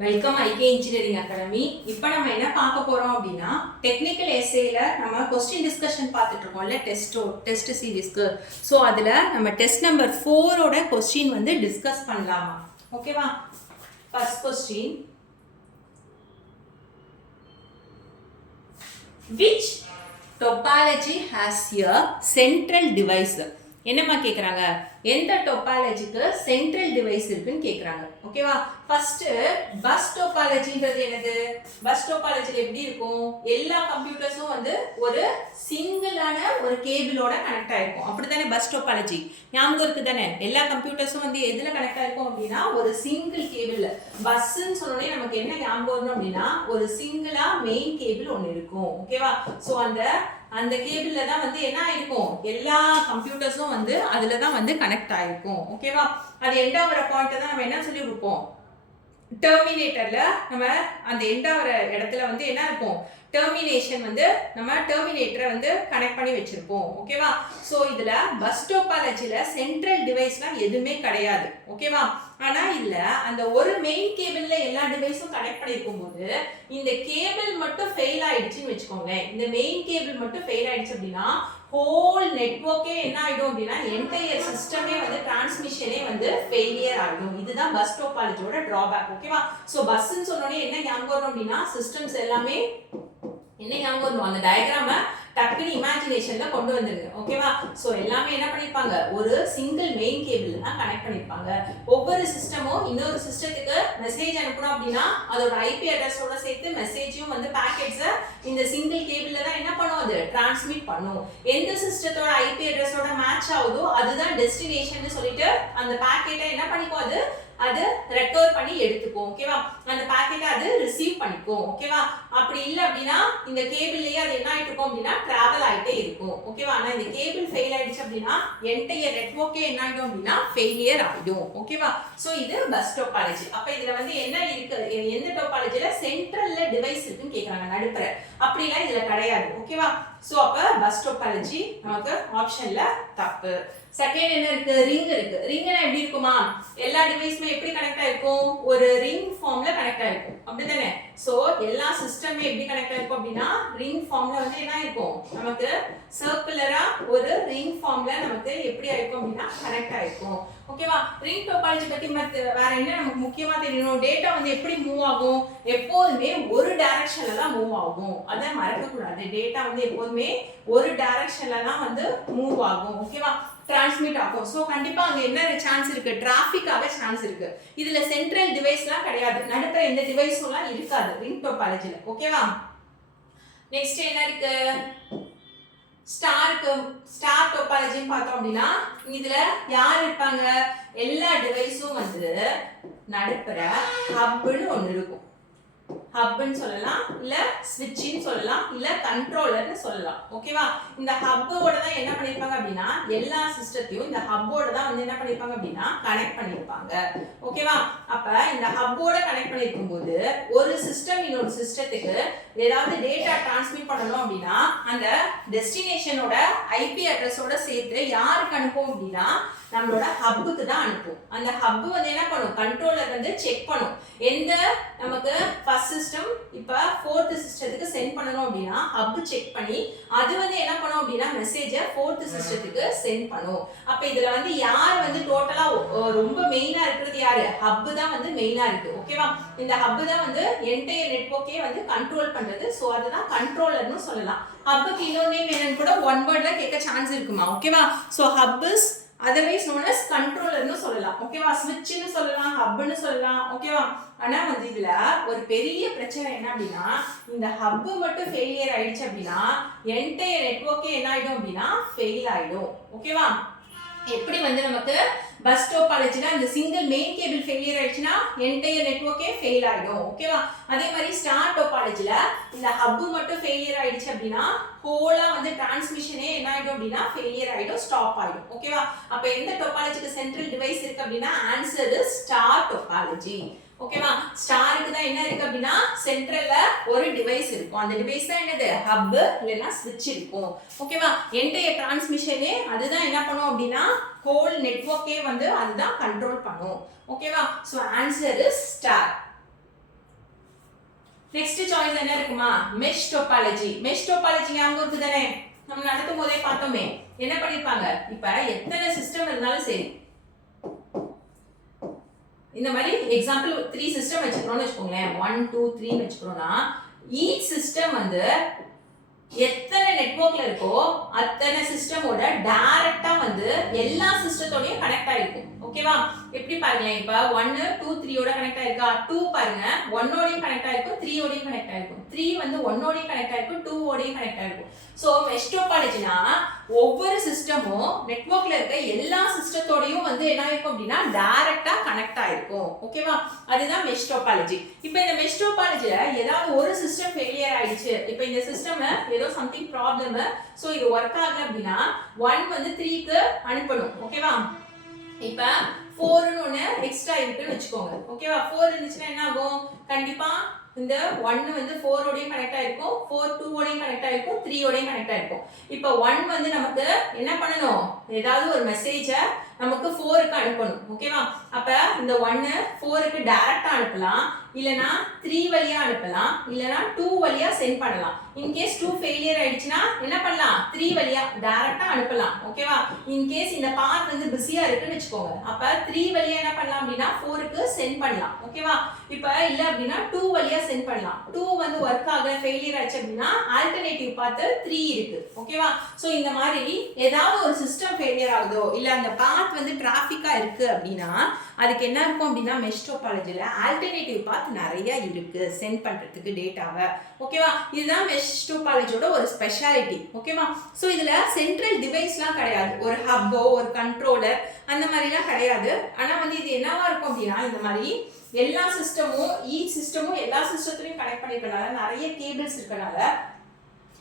Welcome ஐகே engineering academy. இப்போ நம்ம என்ன பார்க்க போறோம் அப்படின்னா, டெக்னிக்கல் எஸ்ஏல நம்ம கொஸ்டின் டிஸ்கஷன் பார்த்துட்டு இருக்கோம்ல, டெஸ்ட் சீரீஸ்க்கு. ஸோ அதில் நம்ம டெஸ்ட் நம்பர் 4ஓட கொஸ்டின் வந்து டிஸ்கஸ் பண்ணலாமா? ஓகேவா? First question, which topology has a central device? என்னம்மா கேட்குறாங்க? எந்த டோபாலஜிக்கு சென்ட்ரல் டிவைஸ் இருக்குன்னு கேட்குறாங்க. ஓகேவா? ஃபர்ஸ்ட் பஸ் டோபாலஜின்றது என்னது? பஸ் டோபாலஜியில் எப்படி இருக்கும்? எல்லா கம்ப்யூட்டர்ஸும் வந்து ஒரு சிங்கிளான ஒரு கேபிளோட கனெக்ட் ஆயிருக்கும். அப்படித்தானே பஸ் டோபாலஜி ஞாபகம் இருக்கு தானே? எல்லா கம்ப்யூட்டர்ஸும் வந்து எதுல கனெக்ட் ஆயிருக்கும் அப்படின்னா ஒரு சிங்கிள் கேபிள். பஸ்ன்னு சொன்னோடனே நமக்கு என்ன ஞாபகம் வரணும் அப்படின்னா ஒரு சிங்கிளா மெயின் கேபிள் ஒன்று இருக்கும். ஓகேவா? ஸோ அந்த கேபிள்ல தான் வந்து என்ன ஆயிருக்கும்? எல்லா கம்ப்யூட்டர்ஸும் வந்து அதுல தான் வந்து கனெக்ட் ஆயிருக்கும். ஓகேவா? அது எண்ட் ஆகிற பாயிண்ட் தான் நம்ம என்ன சொல்லி கொடுப்போம்? டெர்மினேட்டர்ல நம்ம அந்த எண்ட் ஆகிற இடத்துல வந்து என்ன இருக்கும்? டெர்மினேஷன் வந்து நம்ம டெர்மினேட்டரை வந்து கனெக்ட் பண்ணி வச்சிருப்போம். ஓகேவா? ஸோ இதுல பஸ் டோபாலஜில சென்ட்ரல் டிவைஸ்லாம் எதுவுமே கிடையாது. ஓகேவா? ஆனா இதுல அந்த ஒரு மெயின் கேபிள்ல எல்லா டிவைஸும் கனெக்ட் பண்ணிருக்கும் போது இந்த கேபிள் மட்டும் ஃபெயில் ஆயிடுச்சுன்னு வச்சுக்கோங்க. இந்த மெயின் கேபிள் மட்டும் ஃபெயில் ஆயிடுச்சு அப்படின்னா ஹோல் நெட்வொர்க்கே என்ன ஆயிடும் அப்படின்னா என்டையர் சிஸ்டமே வந்து டிரான்ஸ்மிஷனே வந்து ஃபெயிலியர் ஆகிடும். இதுதான் பஸ் டோபாலஜியோட டிராபேக். ஓகேவா? ஸோ பஸ்ன்னு சொன்னோடனே என்ன ஞாபகம் வரும் அப்படின்னா சிஸ்டம்ஸ் எல்லாமே என்ன ஞாபகம் வரும்? அந்த டயக்ராம டக்குனு இமேஜினேஷன்ல கொண்டு வந்துருங்க. ஓகேவா? ஸோ எல்லாமே என்ன பண்ணிருப்பாங்க? ஒரு சிங்கிள் மெயின் கேபிள் தான் கனெக்ட் பண்ணிருப்பாங்க. ஒவ்வொரு சிஸ்டமும் இன்னொரு சிஸ்டத்துக்கு மெசேஜ் அனுப்பணும் அப்படின்னா அதோட ஐபி அட்ரஸோட சேர்த்து மெசேஜும் வந்து பேக்கெட்ஸை இந்த சிங்கிள் கேபிள்ல தான் என்ன பண்ணும்? அது டிரான்ஸ்மிட் பண்ணும். எந்த சிஸ்டத்தோட ஐபி அட்ரஸோட மேட்ச் ஆகுதோ அதுதான் டெஸ்டினேஷன் சொல்லிட்டு அந்த பேக்கெட்டை என்ன பண்ணிக்கும்? அது ரெக்கவர் பண்ணி எடுத்துக்கும். ஓகேவா? அந்த பாக்கெட்டை அது ரிசீவ் பண்ணிக்கும். ஓகேவா? அப்படி இல்ல அப்படின்னா இந்த கேபிள்லயே அது என்ன ஆயிட்டு இருக்கும் அப்படின்னா டிராவல் ஆயிட்டே இருக்கும். ஓகேவா? ஆனா இந்த கேபிள் ஃபெயில் ஆயிடுச்சு அப்படின்னா என்டையர் நெட்வொர்க்கே என்ன ஆயிடும் அப்படின்னா ஃபெயிலியர் ஆயிடும். ஓகேவா? சோ இது பஸ் டோபாலஜி. அப்ப இதுல வந்து என்ன இருக்கு? எந்த டோபாலஜில சென்ட்ரல்ல டிவைஸ் இருக்குன்னு கேக்குறாங்க, நடுப்புற. அப்படிலாம் இதுல கிடையாது. ஓகேவா? சோ அப்ப பஸ் டோபாலஜி நமக்கு ஆப்ஷன்ல தப்பு. செகண்ட் என்ன இருக்கு? ரிங் இருக்கு. ரிங்னா எப்படி இருக்குமா? எல்லா டிவைஸுமே எப்படி கனெக்ட் ஆயிருக்கும்? ஒரு ரிங் ஃபார்ம்ல கனெக்ட் ஆயிருக்கும். அப்படிதானே? சோ எல்லா சிஸ்டமே எப்படி கனெக்ட் ஆயிருக்கும் அப்படின்னா ரிங் ஃபார்ம்ல வந்து என்ன ஆயிருக்கும்? நமக்கு சர்க்குலரா ஒரு ரிங் ஃபார்ம்ல நமக்கு எப்படி ஆயிருக்கும் அப்படின்னா கனெக்ட் ஆயிருக்கும். ஓகேவா? ரிங் டோபாலஜி பத்தி வேற என்ன நமக்கு முக்கியமா தெரியணும்? டேட்டா வந்து எப்படி மூவ் ஆகும்? எப்போதுமே ஒரு டைரக்ஷன்ல தான் மூவ் ஆகும். அதை மறக்க கூடாது. டேட்டா வந்து எப்போதுமே ஒரு டைரக்ஷன்ல தான் வந்து மூவ் ஆகும். ஓகேவா? டிரான்ஸ்மிட் ஆகும். ஸோ கண்டிப்பா அங்க என்ன சான்ஸ் இருக்கு? டிராஃபிக்காக சான்ஸ் இருக்கு. இதுல சென்ட்ரல் டிவைஸ்லாம் கிடையாது. நடுப்புற எந்த டிவைஸும் இருக்காது ரிங் டோபாலஜில. ஓகேவா? நெக்ஸ்ட் என்ன இருக்கு? ஸ்டார் டோபாலஜின்னு பார்த்தோம் அப்படின்னா இதுல யார் இருப்பாங்க? எல்லா டிவைஸும் வந்து நடுப்புற ஹப்னு ஒன்று இருக்கும். ஹப்னு சொல்லலாம், இல்ல ஸ்விட்ச்னு சொல்லலாம், இல்ல கண்ட்ரோலர்னு சொல்லலாம். ஓகேவா? இந்த ஹப்போட தான் என்ன பண்ணிருப்பாங்க அப்படின்னா எல்லா சிஸ்டத்தையும் இந்த ஹப்போட தான் வந்து என்ன பண்ணிருப்பாங்க அப்படின்னா கனெக்ட் பண்ணிருப்பாங்க. ஓகேவா? அப்ப இந்த ஹப்போட கனெக்ட் பண்ணிருக்கும் போது ஒரு சிஸ்டம் இன்னொரு சிஸ்டத்துக்கு ஏதாவது டேட்டா டிரான்ஸ்மிட் பண்ணணும் அப்படின்னா அந்த டெஸ்டினேஷனோட ஐபி அட்ரஸோட சேர்த்து யாருக்கு அனுப்பும் அப்படின்னா நம்மளோட ஹப்புக்கு தான் அனுப்பும். அந்த ஹப் வந்து என்ன பண்ணும்? கண்ட்ரோலர் வந்து செக் பண்ணும். எந்த நமக்கு ஃபர்ஸ்ட் சிஸ்டம் இப்ப ஃபோர்த் சிஸ்டத்துக்கு சென்ட் பண்ணணும் அப்படின்னா ஹப் செக் பண்ணி அது வந்து என்ன பண்ணும் அப்படின்னா மெசேஜை ஃபோர்த் சிஸ்டத்துக்கு சென்ட் பண்ணும். அப்ப இதுல வந்து யார் வந்து டோட்டலா ரொம்ப மெயினா இருக்கிறது யாரு? ஹப் தான் வந்து மெயினா இருக்கு. ஓகேவா? இந்த ஹப் தான் வந்து என்டையர் நெட்வொர்க்கே வந்து கண்ட்ரோல் பண்றது. சோ அதுதான் கண்ட்ரோலர்னு சொல்லலாம். ஹப்புக்கு இன்னொரு நேம் என்னன்னு கூட ஒன் வேர்ட்ல கேட்க சான்ஸ் இருக்குமா? ஓகேவா? So hub is otherwise known as controllerனு சொல்லலாம். ஓகேவா? ஸ்விட்ச்னு சொல்லலாம், ஹப்னு சொல்லலாம். ஓகேவா? ஆனா வந்து இதுல ஒரு பெரிய பிரச்சனை என்ன அப்படின்னா இந்த ஹப் மட்டும் ஃபெயிலியர் ஆயிடுச்சு அப்படின்னா என்டையர் நெட்வொர்க்கே என்ன ஆயிடும் அப்படின்னா ஃபெயில் ஆயிடும். ஓகேவா? எப்படி வந்து நமக்கு பஸ் டோபாலஜில இந்த சிங்கிள் மெயின் கேபிள் ஃபெயிலியர் ஆயிடுச்சுன்னா என்டையர் நெட்வொர்க்கே ஃபெயில் ஆயிடும். ஓகேவா? அதே மாதிரி ஸ்டார் டோபாலஜில இந்த ஹப் மட்டும் ஃபெயிலியர் ஆயிடுச்சு அப்படின்னா ஹோலா வந்து டிரான்ஸ்மிஷனே என்ன ஆயிடும் அப்படின்னா ஃபெயிலியர் ஆயிடும், ஸ்டாப் ஆயிடும். ஓகேவா? அப்ப எந்த டோபாலஜிக்கு சென்ட்ரல் டிவைஸ் இருக்கு அப்படின்னா ஆன்சர் இஸ் ஸ்டார் டோபாலஜி. ஓகேவா? ஸ்டாருக்கு தான் என்ன இருக்கு அப்படின்னா சென்ட்ரல்ல ஒரு டிவைஸ் இருக்கும். அந்த டிவைஸ் தான் என்னது? ஹப் இல்லனா ஸ்விட்ச் இருக்கும். ஓகேவா? என்டையர் டிரான்ஸ்மிஷனே அதுதான் என்ன பண்ணும் அப்படின்னா ஹோல் நெட்வொர்க்கே வந்து அதுதான் கண்ட்ரோல் பண்ணும். ஓகேவா? So answer is star. Next choice என்ன இருக்குமா, மெஷ் டோபாலஜி. மெஷ் டோபாலஜி ஞாபகம் இருக்கு தானே, நம்ம நடத்தும் போதே பார்த்தோமே. என்ன பண்ணிருப்பாங்க, இப்ப எத்தனை சிஸ்டம் இருந்தாலும் சரி, இந்த மாதிரி எக்ஸாம்பிள் 3 சிஸ்டம் வச்சுக்கிறோம்னு வச்சுக்கோங்களேன், 1 2 3 வச்சுக்கிறோம்னா ஈச் சிஸ்டம் வந்து எத்தனை நெட்வொர்க்ல இருக்கோ அத்தனை சிஸ்டமோட டைரக்டா வந்து எல்லா சிஸ்டத்தோடயும் கனெக்ட் ஆயிருக்கும். ஓகேவா, எப்படி பாருங்க, இப்ப 1 2 3 ஓட கனெக்ட் ஆயிருக்கா, 2 பாருங்க 1 ஓடயும் கனெக்ட் ஆயிருக்கும், 3 ஓடயும் கனெக்ட் ஆயிருக்கும், 3 வந்து 1 ஓடயும் கனெக்ட் ஆயிருக்கும், 2 ஓடயும் கனெக்ட் ஆயிருக்கும். சோ மெஷ் டோபாலஜினா ஒவ்வொரு சிஸ்டமும் நெட்வொர்க்ல இருக்க எல்லா சிஸ்டத்தோடயும் வந்து என்ன ஆயிருக்கும் அப்படின்னா டைரக்டா கனெக்ட் ஆயிருக்கும். ஓகேவா, அதுதான் மெஷ் டோபாலஜி. இப்போ இந்த மெஷ் டோபாலஜில ஏதாவது ஒரு சிஸ்டம் ஃபெயிலியர் ஆயிடுச்சு, இப்போ இந்த சிஸ்டம் ஏதோ சம்திங் ப்ராப்ளம், சோ இது ஒர்க் ஆகல அப்படின்னா 1 வந்து 3க்கு அனுப்பணும். ஓகேவா, இப்ப 4ன்னு ஒன்னு எக்ஸ்ட்ரா இருக்குன்னு வச்சுக்கோங்க. ஓகேவா, 4 இருந்துச்சுன்னா என்ன ஆகும், கண்டிப்பா இந்த 1 வந்து 4 ஓடையும் கனெக்ட் ஆயிருக்கும், 4 2 ஓடையும் கனெக்ட் ஆயிருக்கும், 3 ஓடையும் கனெக்ட் ஆயிருக்கும். இப்போ 1 வந்து நமக்கு என்ன பண்ணணும், ஏதாவது ஒரு மெசேஜ நமக்கு 4க்கு அனுப்பணும். ஓகேவா, அப்ப இந்த 1 4க்கு டைரக்டா அனுப்பலாம், இல்லனா 3 வழியா அனுப்பலாம், இல்லனா 2 வழியா சென்ட் பண்ணலாம். இன் கேஸ் 2 ஃபெயிலியர் ஆயிடுச்சுனா என்ன பண்ணலாம், 3 வழியா டைரக்டா அனுப்பலாம். ஓகேவா, இன் கேஸ் இந்த பாத் வந்து பிஸியா இருக்குன்னு வெச்சுக்கோங்க, அப்ப 3 வழியா என்ன பண்ணலாம் அப்படினா 4க்கு சென்ட் பண்ணலாம். ஓகேவா, இப்ப இல்ல அப்படினா 2 வழியா சென்ட் பண்ணலாம். 2 வந்து வொர்க் ஆகல, ஃபெயிலியர் ஆச்சு அப்படினா ஆல்டர்னேட்டிவ் பாத் 3 இருக்கு. ஓகேவா, சோ இந்த மாதிரி ஏதாவது ஒரு சிஸ்டம் ஃபெயிலியர் ஆகுதோ இல்ல அந்த பாத் வந்து டிராஃபிக்கா இருக்கு அப்படினா அதுக்கு என்ன இருக்கும் அப்படினா மெஷ் டோபாலஜில ஆல்டர்னேட்டிவ் பாத் நிறைய இருக்கு சென்ட் பண்றதுக்கு டேட்டாவை. ஓகேவா, இதுதான் மெஷ் டோபாலஜியோட ஒரு ஸ்பெஷாலிட்டி. ஓகேவா, சோ இதுல சென்ட்ரல் டிவைஸ்லாம் கிடையாது, ஒரு ஹப்போ ஒரு கண்ட்ரோலர் அந்த மாதிரிலாம் கிடையாது. ஆனா வந்து இது என்னவா இருக்கும் அப்படின்னா இந்த மாதிரி எல்லா சிஸ்டமும் ஈச் சிஸ்டமும் எல்லா சிஸ்டத்துலயும் கனெக்ட் பண்ணிருக்கனால நிறைய கேபிள்ஸ் இருக்கனால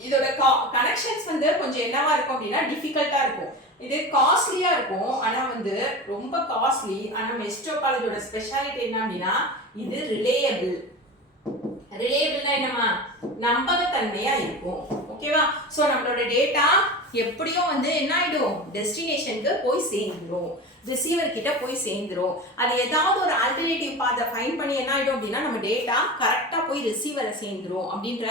இதோட கனெக்ஷன்ஸ் வந்து கொஞ்சம் என்னவா இருக்கும் அப்படின்னா டிஃபிகல்ட்டா இருக்கும். இது காஸ்ட்லியா இருக்கும், ஆனா வந்து ரொம்ப காஸ்ட்லி. ஆனா மெஷ் டோபாலஜியோட ஸ்பெஷாலிட்டி என்ன அப்படின்னா இது ரிலேயபிள். ரிலேயபிள்னா என்னமா, நம்பகத்தன்மையா இருக்கும். ஓகேவா, சோ நம்மளோட டேட்டா எப்படியும் வந்து என்ன ஆயிடும், டெஸ்டினேஷனுக்கு போய் சேர்ந்துரும், ரிசீவர் கிட்ட போய் சேர்ந்துரும். அது ஏதாவது ஒரு ஆல்டர்னேட்டிவ் பாத்தை ஃபைண்ட் பண்ணி என்ன ஆயிடும் அப்படின்னா நம்ம டேட்டா கரெக்டா போய் ரிசீவரை சேர்ந்துரும் அப்படின்ற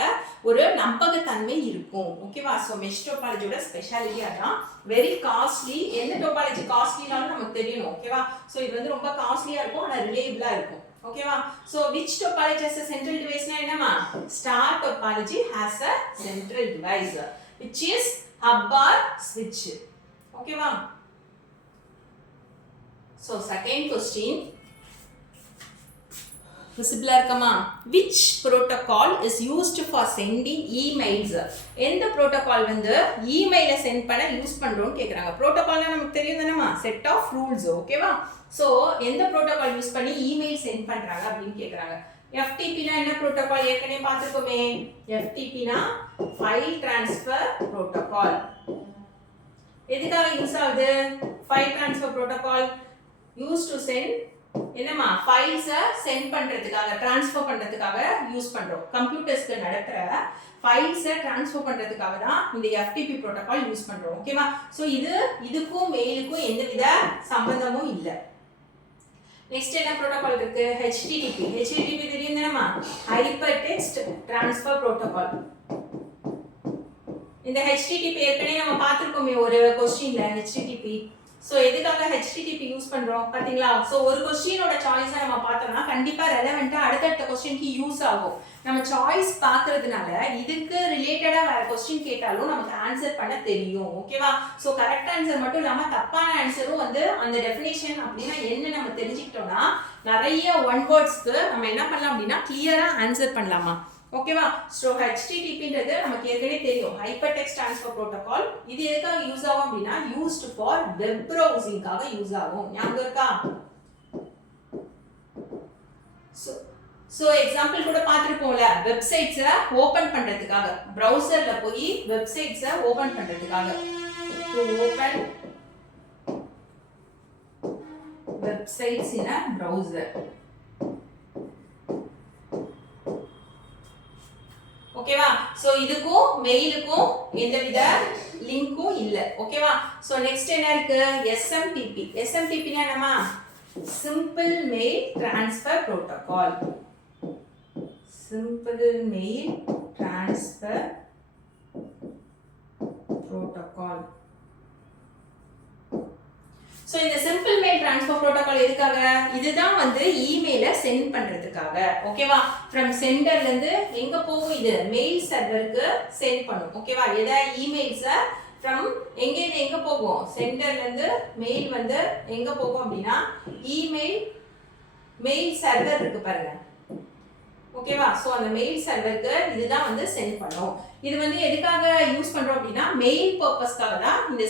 ஒரு நம்பகத்தன்மை இருக்கும். ஓகேவா, ஸோ மெஷ் டோபாலஜியோட ஸ்பெஷாலிட்டி அதான். Very costly. எந்த டோபாலஜி காஸ்ட்லினாலும் நமக்கு தெரியணும். ஓகேவா, ஸோ இது வந்து ரொம்ப காஸ்ட்லியா இருக்கும், ஆனால் ரிலேபிளா இருக்கும். ஓகேவா, so which topology has a central device னா என்னமா, star topology has a central device which is hub or switch. ஓகேவா, so second question visible இருக்கமா, which protocol is used for sending emails. எந்த protocol வந்து email சென்ட் பண்ண use பண்றோம்னு கேக்குறாங்க. protocol நமக்கு தெரியும் தானேமா, set of rules. ஓகேவா, so எந்த protocol யூஸ் பண்ணி email சென்ட் பண்றாங்க அப்படின்னு கேக்குறாங்க. FTP னா என்ன protocol ஏற்கனவே பார்த்திருக்கோமே, FTP னா file transfer protocol. எதுக்காக யூஸ் ஆகுது, file transfer protocol used to send என்னமா ஃபைல்ஸை சென்ட் பண்றதுக்காக ட்ரான்ஸ்ஃபர் பண்றதுக்காக யூஸ் பண்றோம். கம்ப்யூட்டர்ஸ்க்கு நடக்கிற ஃபைல்ஸை ட்ரான்ஸ்ஃபர் பண்றதுக்காக தான் இந்த FTP புரோட்டோகால் யூஸ் பண்றோம். ஓகேவா, ஸோ இதுக்கும் மெயிலுக்கும் எந்தவித சம்பந்தமும் இல்லை. நெக்ஸ்ட் என்ன புரோட்டோகால் இருக்கு, HTTP. HTTP தெரியும் தானேமா, ஹைப்பர் டெக்ஸ்ட் ட்ரான்ஸ்ஃபர் புரோட்டோகால். இந்த HTTP ஏற்கனவே நம்ம பார்த்திருக்கோமே ஒரு क्वेश्चनல HTTP. சோ எதுக்காக HTTP யூஸ் பண்றோம் பாத்தீங்களா. சோ ஒரு क्वेश्चनோட சாய்ஸை நம்ம பார்த்தோம்னா கண்டிப்பா ரெலவெண்டா அடுத்தடுத்த क्वेश्चनக்கு யூஸ் ஆகும். நம்ம சாய்ஸ் பார்க்கிறதுனால இதுக்கு ரிலேட்டடா வேற क्वेश्चन கேட்டாலும் நமக்கு ஆன்சர் பண்ண தெரியும். ஓகேவா, சோ கரெக்ட் ஆன்சர் மட்டும் இல்லாம தப்பான ஆன்சரும் வந்து அந்த டெஃபினிஷன் அப்படினா என்ன நம்ம தெரிஞ்சிட்டோம்னா நிறைய ஒன் வேர்ட்ஸ்க்கு நம்ம என்ன பண்ணலாம் அப்படினா கிளியரா ஆன்சர் பண்ணலாமா. ஓகேவா, சோ HTTPன்றது நமக்கு ஏற்கனவே தெரியும், ஹைப்பர் டெக்ஸ்ட் ட்ரான்ஸ்ஃபர் புரோட்டோகால். இது எதுக்காக யூஸ் ஆகும் அப்படினா யூஸ்ட் ஃபார் வெப் ப்ரௌசிங்காக யூஸ் ஆகும். ஞாபகம் இருக்கா. சோ எக்ஸாம்பிள் கூட பார்த்திருப்போம்ல, வெப்சைட்ஸை ஓபன் பண்றதுக்காக பிரவுசர்ல போய் வெப்சைட்ஸை ஓபன் பண்றதுக்காக to open websites in a browser. ஓகேவா, சோ இதுக்கும் மெயிலுக்கும் எந்தவித லிங்க்கும் இல்ல. ஓகேவா, சோ நெக்ஸ்ட் என்ன இருக்கு, SMTP. SMTP னா என்னமா, simple mail transfer protocol. simple mail transfer protocol. So இந்த simple mail transfer protocol எதுக்காக? இதுதான் வந்து இமெயிலை சென்ட் பண்றதுக்காக. ஓகேவா? from senderல இருந்து எங்க போகும் இது? மெயில் சர்வருக்கு சென்ட் பண்ணும். ஓகேவா? எதை இமெயில்ஸை from எங்க போகும்? சென்டர்ல இருந்து மெயில் வந்து எங்க போகும் அப்படின்னா மெயில் சர்வர் இருக்கு பாருங்க. ஓகேவா? சோ அந்த மெயில் சர்வருக்கு இதுதான் வந்து சென்ட் பண்ணும். இது வந்து எதுக்காக யூஸ் பண்றோம் அப்படின்னா மெயில் பர்பஸ்க்காக தான் இந்த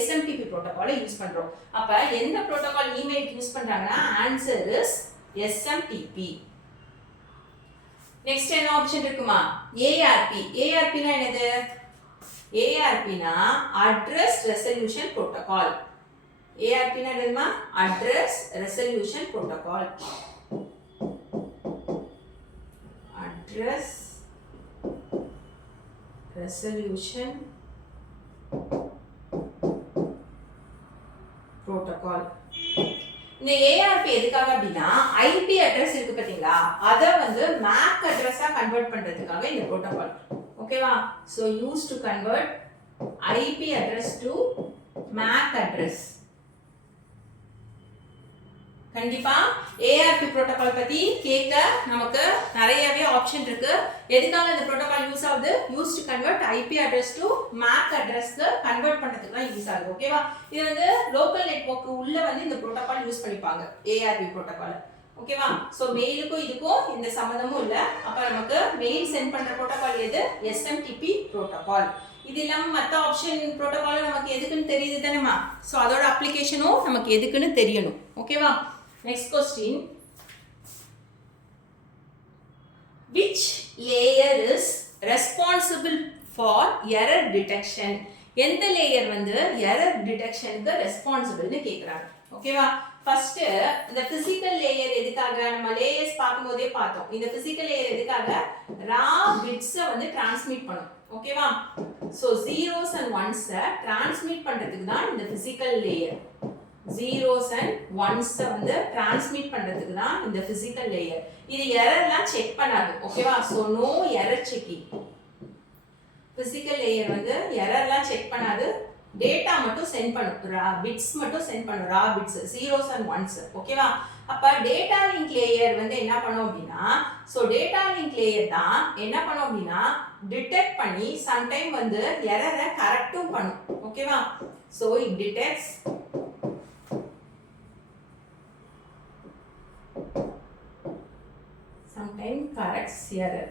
SMTP புரோட்டோகாலை யூஸ் பண்றோம். அப்ப எந்த புரோட்டோகால் இமெயில் யூஸ் பண்றாங்கன்னா ஆன்சர் இஸ் SMTP. நெக்ஸ்ட் என்ன ஆப்ஷன் இருக்குமா? ARP. ARP னா என்னது? ARP னா அட்ரஸ் ரெசல்யூஷன் புரோட்டோகால். ARP னா என்னதுமா? Address resolution protocol. Address resolution protocol. இந்த ARP எதுக்காக அப்படின்னா IP அட்ரஸ் இருக்கு பாத்தீங்களா, அத வந்து MAC அட்ரஸா கன்வர்ட் பண்றதுக்காக இந்த புரோட்டோகால். ஓகேவா? so used to convert IP address to MAC address. கண்டிப்பா ARP புரோட்டோகால் பத்தி கேட்க நமக்கு நிறையவே ஆப்ஷன் இருக்கு. எதுக்காக இந்த புரோட்டோகால் யூஸ் ஆகுது? Use to convert IP address to MAC அட்ரஸ்க்கு கன்வர்ட் பண்றதுக்கு தான் யூஸ் ஆகுது. ஓகேவா? இது வந்து லோக்கல் நெட்வொர்க் உள்ள வந்து இந்த புரோட்டோகால் யூஸ் பண்ணிப்பாங்க ARP புரோட்டோகால். ஓகேவா? சோ மெயிலுக்கும் இதுக்கும் இந்த சம்பந்தமும் இல்ல. அப்ப நமக்கு மெயில் சென்ட் பண்ற புரோட்டோகால் எது? SMTP protocol. இது இல்லாம மத்த ஆப்ஷன் புரோட்டோகால் நமக்கு எதுக்குன்னு தெரியுது தானேமா? சோ அதோட அப்ளிகேஷனும் நமக்கு எதுக்குன்னு தெரியணும். ஓகேவா? Next question. Which layer is responsible for error detection? எந்த லேயர் வந்து எரர் டிடெக்ஷனுக்கு ரெஸ்பான்சிபிள்னு கேக்குறாங்க. ஓகேவா? ஃபர்ஸ்ட் இந்த பிசிக்கல் லேயர் எதுக்காக? நம்ம லேயர்ஸ் பார்க்கும்போதே பார்த்தோம். இந்த பிசிக்கல் லேயர் எதுக்காக? ரா பிட்ஸை வந்து டிரான்ஸ்மிட் பண்ணும். ஓகேவா? சோ ஜீரோஸ் அண்ட் ஒன்ஸை டிரான்ஸ்மிட் பண்றதுக்கு தான் இந்த physical layer. zeros and ones வந்து டிரான்ஸ்மிட் பண்றதுக்கு தான் இந்த physical layer. இது எரர்லாம் செக் பண்ணாது. ஓகேவா? So no error checking. physical layer வந்து எரர்லாம் செக் பண்ணாது. டேட்டா மட்டும் சென்ட் பண்ணும். பிட்ஸ் மட்டும் சென்ட் பண்ணும். Raw bits zeros and ones. ஓகேவா? அப்ப டேட்டா லிங்க் லேயர் வந்து என்ன பண்ணும் அப்படின்னா சோ டேட்டா லிங்க் லேயர் தான் என்ன பண்ணும் அப்படின்னா டிடெக்ட் பண்ணி சம்டைம் வந்து எரரை கரெக்டும் பண்ணும். ஓகேவா? So it detects sometimes corrects error.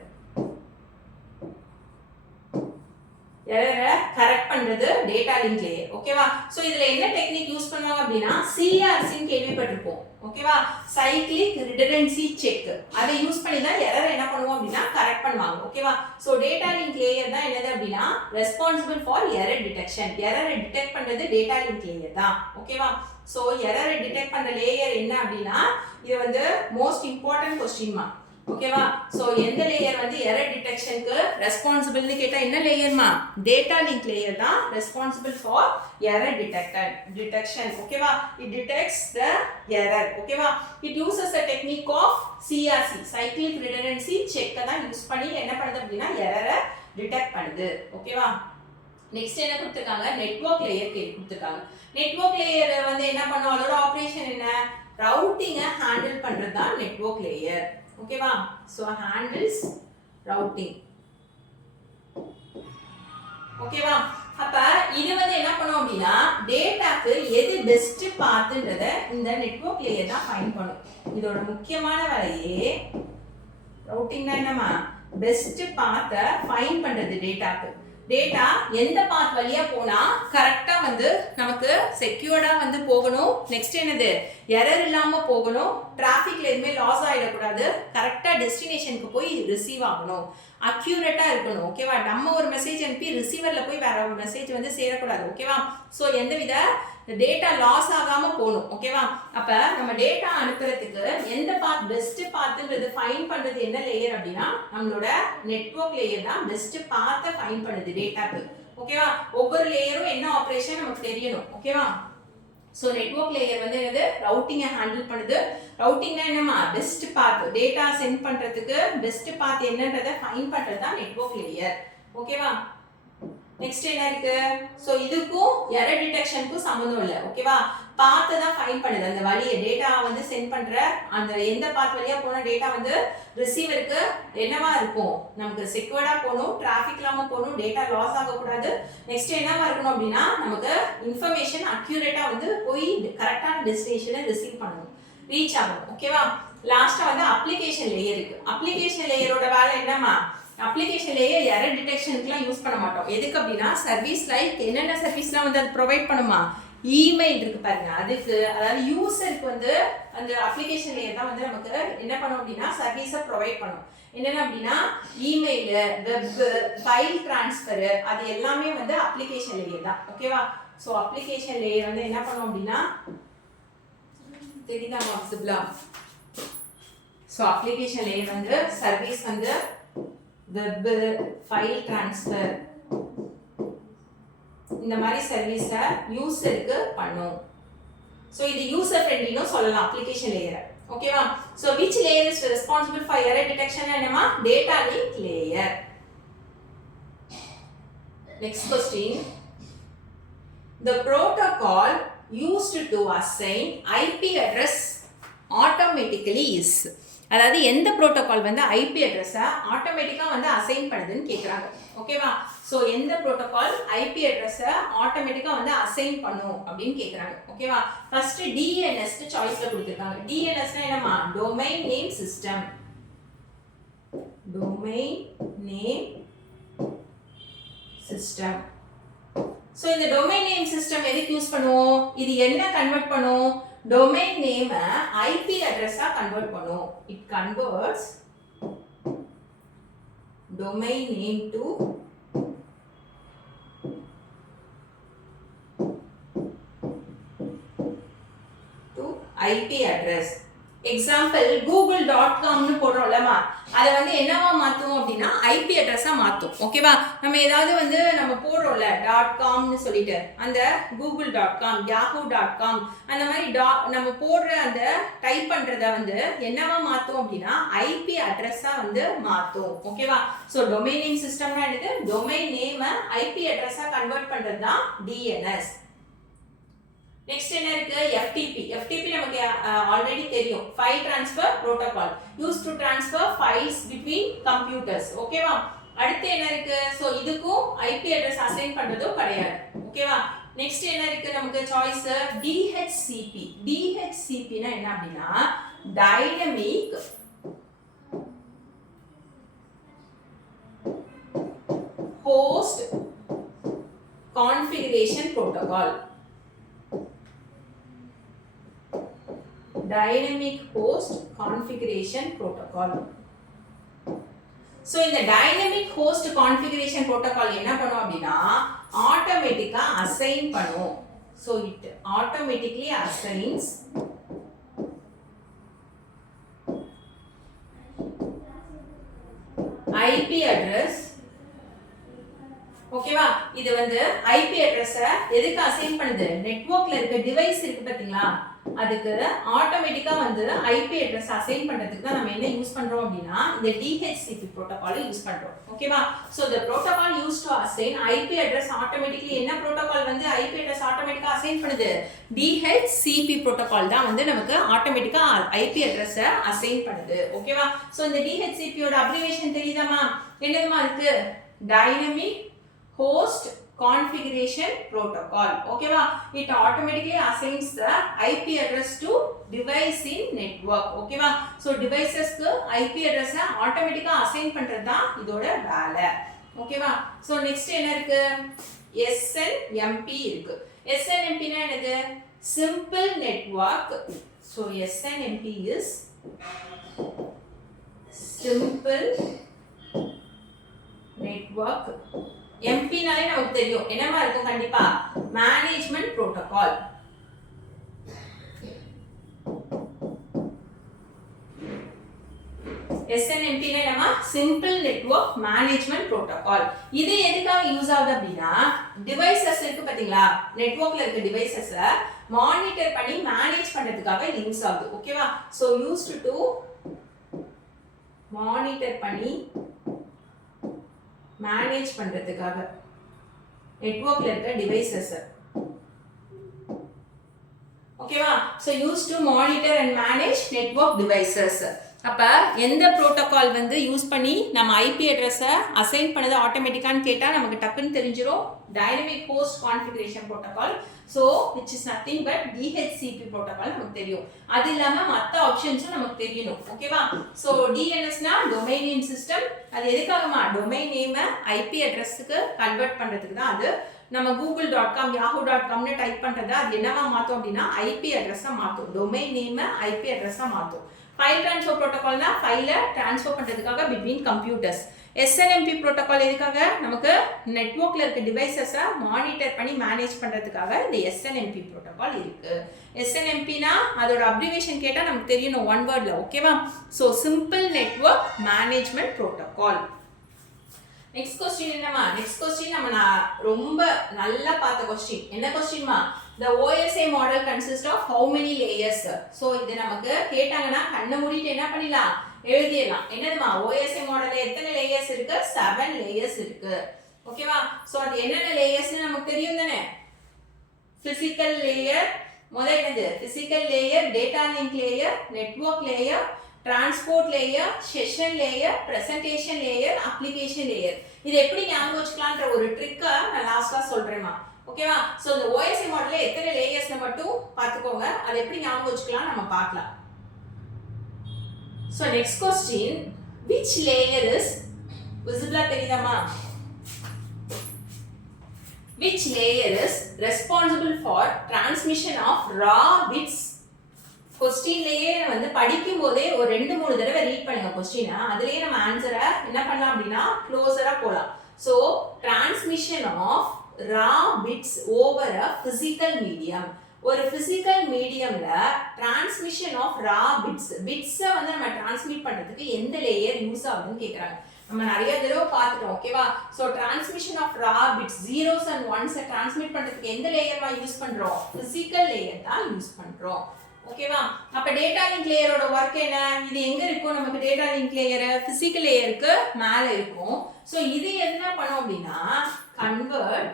error correct பண்றது data link layer. ஓகேவா? சோ இதுல என்ன டெக்னிக் யூஸ் பண்ணுவாங்க அப்படினா CRC ன்னு கேள்விப்பட்டிருப்போம். ஓகேவா? cyclic redundancy check. அதை யூஸ் பண்ணி தான் error என்ன பண்ணுவோம் அப்படினா கரெக்ட் பண்ணுவாங்க. ஓகேவா? சோ data link layer தான் என்னது அப்படினா responsible for error detection. error detect பண்றது data link layer தான். ஓகேவா? சோ error டிடெக்ட் பண்ற லேயர் என்ன அப்படினா இது வந்து மோஸ்ட் இம்பார்ட்டன்ட் क्वेश्चन மா. ஓகேவா? சோ எந்த லேயர் வந்து எரர் டிடெக்ஷனுக்கு ரெஸ்பான்சிபிள்னு கேட்டா என்ன லேயர்மா? டேட்டா லிங்க் லேயர் தான் ரெஸ்பான்சிபிள் ஃபார் எரர் டிடெக்ஷன். ஓகேவா? It detects the error. ஓகேவா? It uses a technique of CRC, cyclic redundancy check தான் யூஸ் பண்ணி என்ன பண்ணுது அப்படினா எரரை டிடெக்ட் பண்ணுது. ஓகேவா? நெக்ஸ்ட் என்ன கொடுத்திருக்காங்க? நெட்வொர்க் லேயர் கொடுத்திருக்காங்க. நெட்வொர்க் லேயர் வந்து என்ன பண்ணும்? அதோட ஆபரேஷன் என்ன? ரவுட்டிங்கை ஹேண்டில் பண்றது தான் நெட்வொர்க் லேயர். ஓகேவா? so handles routing. ஓகேவா? அப்ப இது வந்து என்ன பண்ணும் அப்படினா டேட்டாக்கு எது பெஸ்ட் பாத்ன்றத இந்த நெட்வொர்க் லேயர் தான் ஃபைண்ட் பண்ணும். இதோட முக்கியமான வேலையே ரவுட்டிங்னா என்னமா? பெஸ்ட் பாத்தை ஃபைண்ட் பண்றது டேட்டாக்கு. டேட்டா எந்த பாத் வழியா போனா கரெக்டா வந்து நமக்கு செக்யூர்டா வந்து போகணும். நெக்ஸ்ட் என்னது? எரர் இல்லாம போகணும். டிராஃபிக்ல எதுவுமே லாஸ் ஆயிடக்கூடாது. கரெக்டா டெஸ்டினேஷனுக்கு போய் ரிசீவ் ஆகணும். அக்யூரேட்டா இருக்கணும். ஓகேவா? நம்ம ஒரு மெசேஜ் அனுப்பி ரிசீவர்ல போய் வேற ஒரு மெசேஜ் வந்து சேரக்கூடாது. ஓகேவா? சோ எந்தவித டேட்டா லாஸ் ஆகாம போகணும். ஓகேவா? அப்ப நம்ம டேட்டா அனுப்புறதுக்கு எந்த பாத் பெஸ்ட் பாத்ன்றது ஃபைண்ட் பண்றது என்ன லேயர் அப்படினா நம்மளோட நெட்வொர்க் லேயர் தான் பெஸ்ட் பாத்தை ஃபைண்ட் பண்ணுது டேட்டாக்கு. ஓகேவா? ஒவ்வொரு லேயரும் என்ன ஆபரேஷன் நமக்கு தெரியணும். ஓகேவா? ஸோ நெட்வொர்க் லேயர் வந்து என்னது ரவுட்டிங்கை ஹேண்டில் பண்ணுது. ரவுட்டிங்னா என்னமா பெஸ்ட் பாத், டேட்டா சென்ட் பண்ணுறதுக்கு பெஸ்ட் பாத் என்னன்றதை ஃபைன் பண்ணுறது தான் நெட்வொர்க் லேயர். ஓகேவா? நெக்ஸ்ட் என்ன இருக்கு? ஸோ இதுக்கும் எரர் டிடெக்ஷனுக்கும் சம்மந்தம் இல்லை. ஓகேவா? பாத்தை தான் ஃபைன் பண்ணுது. அந்த வழியை டேட்டா வந்து சென்ட் பண்ற அந்த எந்த பாத் வழியா போன டேட்டா வந்து ரிசீவருக்கு என்னவா இருக்கும், நமக்கு செக்யூர்டா போகணும், டிராஃபிக் இல்லாம போகணும், டேட்டா லாஸ் ஆகக்கூடாது. நெக்ஸ்ட் என்னவா இருக்கணும் அப்படின்னா நமக்கு இன்ஃபர்மேஷன் அக்யூரேட்டா வந்து போய் கரெக்டான டெஸ்டினேஷனை ரிசீவ் பண்ணணும், ரீச் ஆகணும். ஓகேவா? லாஸ்டா வந்து அப்ளிகேஷன் லேயர் இருக்கு. அப்ளிகேஷன் லேயரோட வேலை என்னமா, அப்ளிகேஷன் லேயர் எரர் டிடெக்ஷனுக்குலாம் யூஸ் பண்ண மாட்டோம். எதுக்கு அப்படின்னா சர்வீஸ் லைக் என்னென்ன சர்வீஸ்லாம் வந்து அது ப்ரொவைட் பண்ணுமா, இமெயில் இருக்கு பாருங்க, அதுக்கு அதாவது யூசருக்கு வந்து அந்த அப்ளிகேஷன் லேயர் தான் வந்து நமக்கு என்ன பண்ணும் அப்படின்னா சர்வீஸை ப்ரொவைட் பண்ணும். என்னென்ன அப்படின்னா இமெயில், வெப், ஃபைல் டிரான்ஸ்ஃபர், அது எல்லாமே வந்து அப்ளிகேஷன் லேயர் தான். ஓகேவா? ஸோ அப்ளிகேஷன் லேயர் வந்து என்ன பண்ணும் அப்படின்னா தெரியுதா விசிபிளா? ஸோ அப்ளிகேஷன் லேயர் வந்து சர்வீஸ் வந்து வெப், ஃபைல் டிரான்ஸ்ஃபர் இந்த மாதிரி சர்வீஸை யூசருக்கு பண்ணும். ஸோ இது யூசர் ஃப்ரெண்ட்லின்னு சொல்லலாம் அப்ளிகேஷன் லேயரை. ஓகேவா? So which layer is responsible for error detection? என்னமா data link layer. Next question, the protocol used to assign IP address automatically is, அதாவது எந்த புரோட்டோகால் வந்து ஐபி அட்ரஸை ஆட்டோமேட்டிக்காக வந்து அசைன் பண்ணுதுன்னு கேட்குறாங்க. ஓகேவா? ஸோ எந்த புரோட்டோகால் ஐபி அட்ரஸை ஆட்டோமேட்டிக்காக வந்து அசைன் பண்ணும் அப்படின்னு கேட்குறாங்க. ஓகேவா? ஃபர்ஸ்ட் டிஎன்எஸ் சாய்ஸில் கொடுத்துருக்காங்க. டிஎன்எஸ்னா என்னமா, domain name system. Domain name system. So இந்த டொமைன் நேம் சிஸ்டம் எதுக்கு யூஸ் பண்ணுவோம், இது என்ன கன்வெர்ட் பண்ணும், domain name IP address convert பண்ணும். It converts domain name to IP address. Example google.comனு போடுறோம்லமா, அதை வந்து என்னவா மாற்றும் அப்படின்னா ஐபி அட்ரஸாக மாற்றும். ஓகேவா? நம்ம ஏதாவது வந்து நம்ம போடுறோம்ல .comனு சொல்லிட்டு, அந்த google.com, yahoo.com அந்த மாதிரி நம்ம போடுற அந்த டைப் பண்ணுறத வந்து என்னவா மாற்றும் அப்படின்னா ஐபி அட்ரஸாக வந்து மாற்றும். ஓகேவா? ஸோ டொமைன் நேம் சிஸ்டம்னா என்னது, டொமைன் நேமை ஐபி அட்ரஸாக கன்வெர்ட் பண்ணுறது தான் டிஎன்எஸ். நெக்ஸ்ட் என்ன இருக்கு, FTP. FTP நமக்கு ஆல்ரெடி தெரியும், file transfer protocol, use to transfer files between computers. ஓகேவா? அடுத்து என்ன இருக்கு, ஸோ இதுக்கும் ஐபி அட்ரஸ் அசைன் பண்றதும் கிடையாது. ஓகேவா? நெக்ஸ்ட் என்ன இருக்கு நமக்கு சாய்ஸ், DHCP. DHCPனா என்ன அப்படின்னா dynamic host configuration protocol. Dynamic host configuration protocol. So இந்த dynamic host configuration protocol என்ன பண்ணும் அப்படின்னா ஆட்டோமேட்டிக்கா அசைன் பண்ணும். So it automatically assigns IP address. ஓகேவா? இது வந்து ஐபி அட்ரஸை எதுக்கு அசைன் பண்ணுது, நெட்வொர்க்ல இருக்க டிவைஸ் இருக்கு பாத்தீங்களா, அதுக்கு ஆட்டோமேட்டிக்கா வந்து ஐபி அட்ரஸ் அசைன் பண்றதுக்கு தான் நம்ம என்ன யூஸ் பண்றோம் அப்படின்னா இந்த DHCP புரோட்டோகாலை யூஸ் பண்றோம். ஓகேவா? So the protocol used to assign IP address automatically, என்ன புரோட்டோகால் வந்து ஐபி அட்ரஸ் ஆட்டோமேட்டிக்கா அசைன் பண்ணுது, DHCP புரோட்டோகால் தான் வந்து நமக்கு ஆட்டோமேட்டிக்கா ஐபி அட்ரஸை அசைன் பண்ணுது. ஓகேவா? சோ இந்த DHCP யோட அப்ரிவேஷன் தெரியுதாமா, என்னதுமா இருக்கு, டைனமிக் host configuration protocol. ஓகேவா? it automatically assigns the IP address to device in network. ஓகேவா? so devices க்கு IP address ஆட்டோமேட்டிக்கா அசைன் பண்றது தான் இதோட வேலை. ஓகேவா? so next என்ன இருக்கு, SNMP இருக்கு. SNMP னா என்னது, simple network. so SNMP is simple network. MP நாலே நமக்கு தெரியும் என்னமா இருக்கும், கண்டிப்பா மேனேஜ்மென்ட் புரோட்டோகால். SNMP னா என்னமா, சிம்பிள் நெட்வொர்க் மேனேஜ்மென்ட் புரோட்டோகால். இது எதுக்காக யூஸ் ஆகுது அப்படின்னா டிவைசஸ் இருக்கு பாத்தீங்களா, நெட்வொர்க்ல இருக்க டிவைசஸ மானிட்டர் பண்ணி மேனேஜ் பண்றதுக்காக இது யூஸ் ஆகுது. ஓகேவா? ஸோ யூஸ்டு டு மானிட்டர் பண்ணி மேனேஜ் பண்றதுக்காக நெட்வொர்க்ல இருக்க டிவைசஸ். ஓகேவா? So use to monitor and manage network devices. அப்போ எந்த ப்ரோட்டோகால் வந்து யூஸ் பண்ணி நம்ம ஐபி அட்ரஸை அசைன் பண்ணது ஆட்டோமேட்டிக்கான்னு கேட்டால் நமக்கு டக்குன்னு தெரிஞ்சிடும். Dynamic host configuration protocol. So which is nothing but DHCP protocol நமக்கு தெரியும். அது இல்லாமல் மற்ற ஆப்ஷன்ஸும் நமக்கு தெரியணும். ஓகேவா? ஸோ டிஎன்எஸ்னா டொமைன் நேம் சிஸ்டம். அது எதுக்காகமா? டொமைன் நேமை ஐபி அட்ரஸுக்கு கன்வெர்ட் பண்ணுறதுக்கு தான். அது நம்ம google.com yahoo.comனு டைப் பண்ணுறதா அது என்னவா மாற்றும் அப்படின்னா ஐபி அட்ரஸாக மாற்றும். டொமைன் நேமை ஐபி அட்ரஸாக மாற்றும். ஃபைல் ட்ரான்ஸ்ஃபர் ப்ரோட்டோகால்னா ஃபைலை ட்ரான்ஸ்ஃபர் பண்ணுறதுக்காக பிட்வீன் கம்ப்யூட்டர்ஸ். எஸ்என்எம்பி ப்ரோட்டோகால் எதுக்காக? நமக்கு நெட்வொர்க்கில் இருக்க டிவைசஸை மானிட்டர் பண்ணி மேனேஜ் பண்ணுறதுக்காக இந்த எஸ்என்எம்பி ப்ரோட்டோகால் இருக்குது. எஸ்என்எம்பினா அதோட அப்ரிவேஷன் கேட்டால் நமக்கு தெரியணும் ஒன் வேர்டில். ஓகேவா? So simple network management protocol. Next question என்னமா? நெக்ஸ்ட் கொஸ்டின் நம்ம ரொம்ப நல்லா பார்த்த கொஸ்டின். என்ன கொஸ்டின்மா? The OSI model consists of how many layers? So இது நமக்கு கேட்டாங்கன்னா கண்ணை மூடிட்டு என்ன பண்ணிடலாம்? எழுதிடலாம். என்னதுமா? OSI மாடல்ல எத்தனை லேயர்ஸ் இருக்கு? 7 லேயர்ஸ் இருக்கு. ஓகேவா? ஸோ அது என்னென்ன லேயர்ஸ்னு நமக்கு தெரியும் தானே? பிசிக்கல் லேயர், முதல் என்னது? Physical layer, data link layer, network layer, transport layer, session layer, presentation layer, application layer. இது எப்படி ஞாபகம் வச்சுக்கலான்ற ஒரு ட்ரிக்கை நான் லாஸ்டா சொல்றேன்மா. ஓகேவா? ஸோ இந்த OSI மாடல்ல எத்தனை லேயர்ஸ்னு மட்டும் பார்த்துக்கோங்க. அது எப்படி ஞாபகம் வச்சுக்கலாம் நம்ம பார்க்கலாம். So next question, which layer is விசிபிளா தெரியுதாமா? Which layer is responsible for transmission of raw bits? கொஸ்டின்லயே வந்து படிக்கும் போதே ஒரு 2-3 தடவை ரீட் பண்ணுங்க கொஸ்டினை. அதுலயே நம்ம ஆன்சரை என்ன பண்ணலாம் அப்படின்னா க்ளோஸரா போலாம். So transmission of raw bits over a physical medium. ஒரு பிசிக்கல் மீடியம்ல டிரான்ஸ்மிஷன் ஆஃப் ரா பிட்ஸை வந்து நம்ம டிரான்ஸ்மிட் பண்றதுக்கு எந்த லேயர் யூஸ் ஆகுதுன்னு கேட்குறாங்க. நம்ம நிறைய தடவை பார்த்துட்டோம். ஓகேவா? So transmission of raw bits 0s and 1s transmit பண்றதுக்கு எந்த லேயர்மா யூஸ் பண்றோம்? பிசிக்கல் லேயர் தான் யூஸ் பண்றோம். ஓகேவா? அப்ப டேட்டா லிங்க் லேயரோட ஒர்க் என்ன? இது எங்க இருக்கும்? நமக்கு டேட்டா லிங்க் லேயர் பிசிக்கல் லேயருக்கு மேல இருக்கும். சோ இது என்ன பண்ணும் அப்படின்னா கன்வர்ட்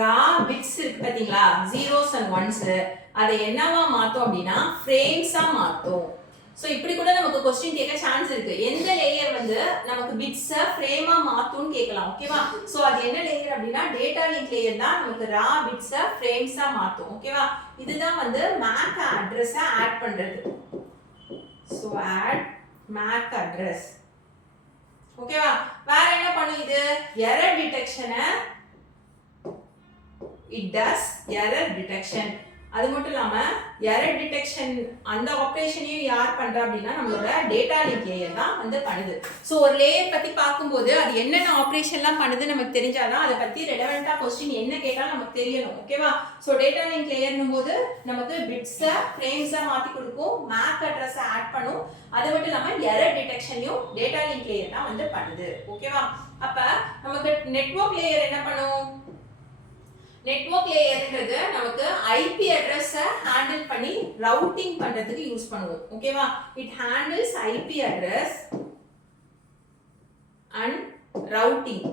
ரா பிட்ஸ் இருக்கு பாத்தீங்களா? 0s and 1s அதை என்னவா மாத்தும் அப்படின்னா ஃப்ரேம்ஸா மாத்தும். சோ இப்படி கூட நமக்கு क्वेश्चन கேட்க சான்ஸ் இருக்கு. எந்த லேயர் வந்து நமக்கு பிட்ஸ ஃப்ரேமா மாத்தும்னு கேட்கலாம். ஓகேவா? சோ அது என்ன லேயர் அப்படின்னா டேட்டா லிங்க் லேயர் தான் நமக்கு ரா பிட்ஸ ஃப்ரேம்ஸா மாத்தும். ஓகேவா? இதுதான் வந்து MAC அட்ரஸ ஆட் பண்றது. So add MAC address. ஓகேவா? வேற என்ன பண்ணும் இது? எரர் டிடெக்ஷனை it does error detection. அது மட்டும் இல்லாம எரர் டிடெக்ஷன் அந்த ஆபரேஷனையும் யார் பண்றா அப்படின்னா நம்மளோட டேட்டா லிங்க் லேயர் தான் வந்து பண்ணுது. ஸோ ஒரு லேயர் பத்தி பார்க்கும்போது அது என்னென்ன ஆபரேஷன்லாம் பண்ணுது நமக்கு தெரிஞ்சாதான் அதை பத்தி ரெலவெண்டா கொஸ்டின் என்ன கேட்டாலும் நமக்கு தெரியணும். ஓகேவா? ஸோ டேட்டா லிங்க் லேயர்னும் போது நமக்கு பிட்ஸை ஃப்ரேம்ஸா மாத்தி கொடுக்கும், MAC அட்ரஸை ஆட் பண்ணும். அது மட்டும் இல்லாம எரர் டிடெக்ஷனையும் டேட்டா லிங்க் லேயர் தான் வந்து பண்ணுது. ஓகேவா? அப்ப நமக்கு நெட்வொர்க் லேயர் என்ன பண்ணும்? நெட்வொர்க் லேயர்ன்றது நமக்கு ஐபி அட்ரஸை ஹேண்டில் பண்ணி ரவுட்டிங் பண்றதுக்கு யூஸ் பண்ணுவோம். ஓகேவா? It handles IP address and routing.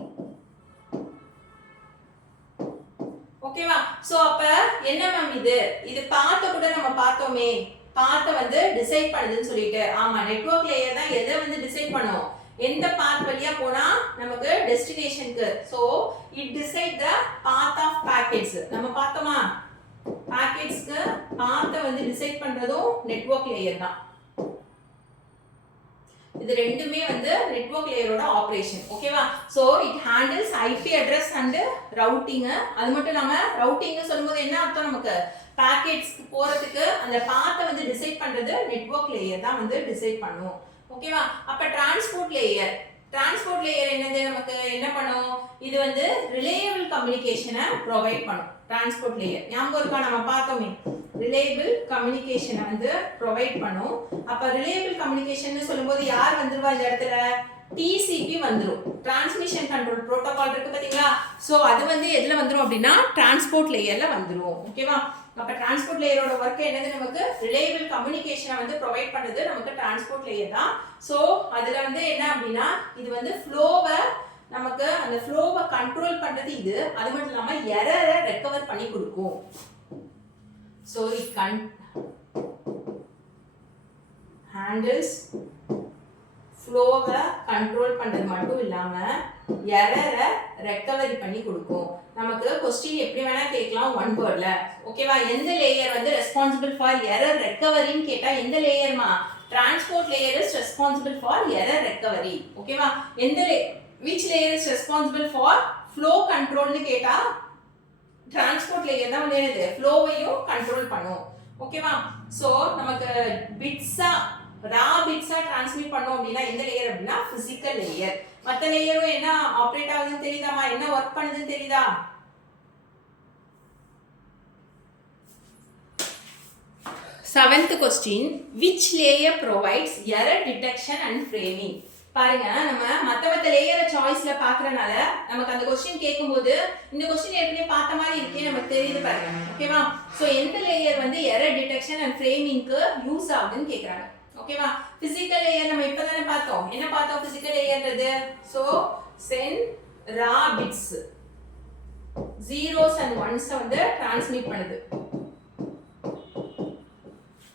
ஓகேவா? சோ அப்ப என்ன மேம் இது பார்த்த கூட நம்ம பார்த்தோமே, பார்த்த வந்து டிசைட் பண்ணுதுன்னு சொல்லிட்டு. ஆமா, நெட்வொர்க் லேயர் தான் எதை வந்து டிசைட் பண்ணும்? எந்த பாத் வழியா போனா நமக்கு டெஸ்டினேஷனுக்கு. So it decide the path of packets. நம்ம பார்த்தோமா? பாக்கெட்ஸ்க்கு பாத்தை வந்து டிசைட் பண்றதும் நெட்வொர்க் லேயர் தான். இது ரெண்டுமே வந்து நெட்வொர்க் லேயரோட ஆபரேஷன். ஓகேவா? So it handles IP address and routing. அது மட்டும் இல்லாம ரவுட்டிங் சொல்லும்போது என்ன அர்த்தம்? நமக்கு பாக்கெட்ஸ்க்கு போறதுக்கு அந்த பாத்தை வந்து டிசைட் பண்றது நெட்வொர்க் லேயர் தான் வந்து டிசைட் பண்ணும். ஓகேவா? அப்ப டிரான்ஸ்போர்ட் லேயர் என்னது? நமக்கு என்ன பண்ணும்? இது வந்து ரிலையபிள் கம்யூனிகேஷனை ப்ரொவைட் பண்ணும். டிரான்ஸ்போர்ட் லேயர் ஞாபகம் இருக்கா? நம்ம பார்த்தோமே ரிலேபிள் கம்யூனிகேஷனை வந்து ப்ரொவைட் பண்ணும். அப்ப ரிலேபிள் கம்யூனிகேஷன் சொல்லும்போது யார் வந்துருவா இந்த இடத்துல? டிசிபி வந்துரும். டிரான்ஸ்மிஷன் கண்ட்ரோல் புரோட்டோகால் இருக்கு பாத்தீங்களா? சோ அது வந்து எதுல வந்துரும் அப்படின்னா டிரான்ஸ்போர்ட் லேயர்ல வந்துரும். ஓகேவா? அப்ப டிரான்ஸ்போர்ட் லேயரோட ஒர்க் என்னது? நமக்கு ரிலேபிள் கம்யூனிகேஷனை வந்து ப்ரொவைட் பண்றது நமக்கு டிரான்ஸ்போர்ட் லேயர் தான். சோ அதுல வந்து என்ன அப்படின்னா இது வந்து ஃப்ளோவை நமக்கு அந்த ஃப்ளோவை கண்ட்ரோல் பண்றது இது. அது மட்டும் இல்லாம எரரை ரெக்கவர் பண்ணி கொடுக்கும். சோ இட் ஹேண்டில்ஸ் ஃப்ளோவை கண்ட்ரோல் பண்றது மட்டும் இல்லாம எரரை ரெக்கவரி பண்ணி கொடுக்கும். நமக்கு क्वेश्चन எப்படி வேணா கேட்கலாம் ஒன் வேர்ட்ல. ஓகேவா? எந்த லேயர் வந்து ரெஸ்பான்சிபிள் ஃபார் எரர் ரெக்கவரின்னு கேட்டா எந்த லேயர்மா? Transport layer is responsible for error recovery. ஓகேவா? எந்த which layer is responsible for flow control னு கேட்டா டிரான்ஸ்போர்ட் லேயர் தான் வந்து என்னது? ஃப்ளோவையும் கண்ட்ரோல் பண்ணும். ஓகேவா? சோ நமக்கு பிட்ஸா ரா பிட்ஸா டிரான்ஸ்மிட் பண்ணோம் அப்படின்னா எந்த லேயர் அப்படின்னா பிசிக்கல் லேயர். மற்ற லேயரும் என்ன ஆப்ரேட் ஆகுதுன்னு தெரியுதாமா? என்ன ஒர்க் பண்ணுதுன்னு தெரியுதா? Seventh question which layer provides error detection and framing? பாருங்க நம்ம மத்த லேயரை சாய்ஸ்ல பாக்குறனால நமக்கு அந்த क्वेश्चन கேட்கும்போது இந்த क्वेश्चन ஏற்கனவே பார்த்த மாதிரி இருக்கே நமக்கு தெரியுது பாருங்க. ஓகேவா? சோ எந்த லேயர் வந்து எரர் டிடெக்ஷன் அண்ட் ஃப்ரேமிங்க்கு யூஸ் ஆகுதுன்னு கேக்குறாங்க. ஓகேவா? பிசிக்கல் லேயர் நம்ம இப்பதானே பார்த்தோம். என்ன பார்த்தோம் பிசிக்கல் லேயர்ன்றது? So send raw bits zeros and ones வந்து டிரான்ஸ்மிட் பண்ணுது.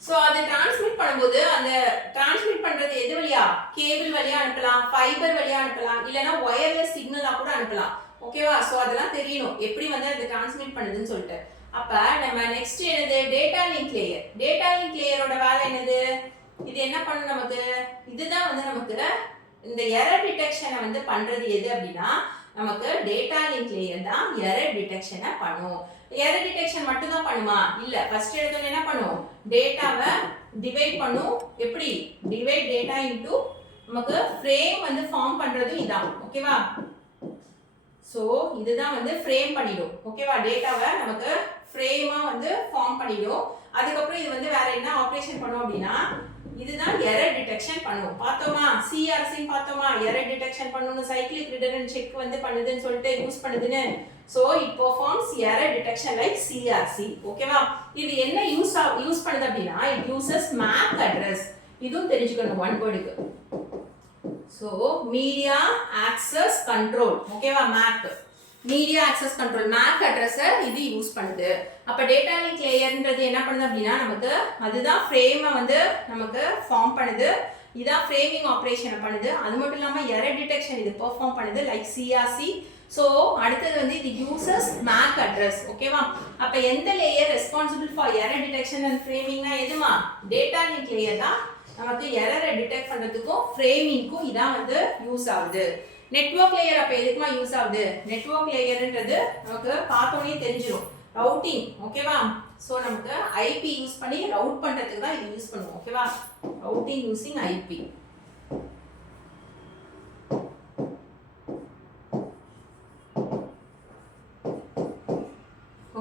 சோ அதை டிரான்ஸ்மிட் பண்ணும்போது அந்த டிரான்ஸ்மிட் பண்றது எது வழியா? கேபிள் வழியா அனுப்பலாம், ஃபைபர் வழியா அனுப்பலாம், இல்லனா வயர்லெஸ் சிக்னலா கூட அனுப்பலாம். ஓகேவா? சோ அதெல்லாம் தெரியணும் எப்படி வந்து அது டிரான்ஸ்மிட் பண்ணுதுன்னு சொல்லிட்டு. அப்ப நம்ம நெக்ஸ்ட் என்னது? Data link layer. Data link லேயரோட வேலை என்னது? இது என்ன பண்ணும் நமக்கு? இதுதான் வந்து நமக்கு இந்த எரர் டிடெக்ஷனை வந்து பண்றது எது அப்படின்னா நமக்கு டேட்டா லிங்க் லேயர் தான் எரர் டிடெக்ஷனை பண்ணும். எரர் டிடெக்ஷன் மட்டும் தான் பண்ணுமா? இல்ல. ஃபர்ஸ்ட் எடுத்தோம் என்ன பண்ணும்? டேட்டாவை டிவைட் பண்ணும். எப்படி? டிவைட் டேட்டா இன்டு நமக்கு ஃப்ரேம் வந்து ஃபார்ம் பண்றது இதான். ஓகேவா? சோ இதுதான் வந்து ஃப்ரேம் பண்ணிடும். ஓகேவா? டேட்டாவை நமக்கு ஃப்ரேமா வந்து ஃபார்ம் பண்ணிடும். அதுக்கப்புறம் இது வந்து வேற என்ன ஆபரேஷன் பண்ணும் அப்படின்னா இதுதான் எரர் டிடெக்ஷன் பண்ணும். பார்த்தோமா? சிஆர்சி பார்த்தோமா? எரர் டிடெக்ஷன் பண்ணனும் சைக்கிளிக் ரிடண்டன்ட் செக் வந்து பண்ணுதுன்னு சொல்லிட்டு யூஸ் பண்ணுதுன்னு. so it performs error detection like CRC. ஓகேவா? இது என்ன யூஸ் பண்ணுது அப்படின்னா it uses MAC address. இதுவும் தெரிஞ்சுக்கணும் ஒன் வேர்டுக்கு. so media access control. ஓகேவா? MAC media access control MAC அட்ரஸை இது யூஸ் பண்ணுது. அப்போ டேட்டா லிங்க் லேயர்ன்றது என்ன பண்ணுது அப்படின்னா நமக்கு அதுதான் ஃப்ரேமை வந்து நமக்கு ஃபார்ம் பண்ணுது. இதான் ஃப்ரேமிங் ஆப்ரேஷனை பண்ணுது. அது மட்டும் இல்லாமல் எரர் டிடெக்ஷன் இது பெர்ஃபார்ம் பண்ணுது லைக் சிஆர்சி. ஸோ அடுத்தது வந்து இது யூசஸ் MAC அட்ரஸ். ஓகேவா? அப்போ எந்த layer responsible for error detection and ஃப்ரேமிங்னா எதுமா? டேட்டா லிங்க் லேயர் தான் நமக்கு எரரை டிடெக்ட் பண்ணுறதுக்கும் ஃப்ரேமிங்க்கும் இதான் வந்து யூஸ் ஆகுது. நெட்வொர்க் லேயர் அப்ப எதுக்குமா யூஸ் ஆகுது? நெட்வொர்க் லேயர்ன்றது நமக்கு பார்த்தோனே தெரிஞ்சிரும். ரவுட்டிங். ஓகேவா? சோ நமக்கு ஐபி யூஸ் பண்ணி ரவுட் பண்றதுக்கு தான் இது யூஸ் பண்ணுவோம். ஓகேவா? Routing using IP.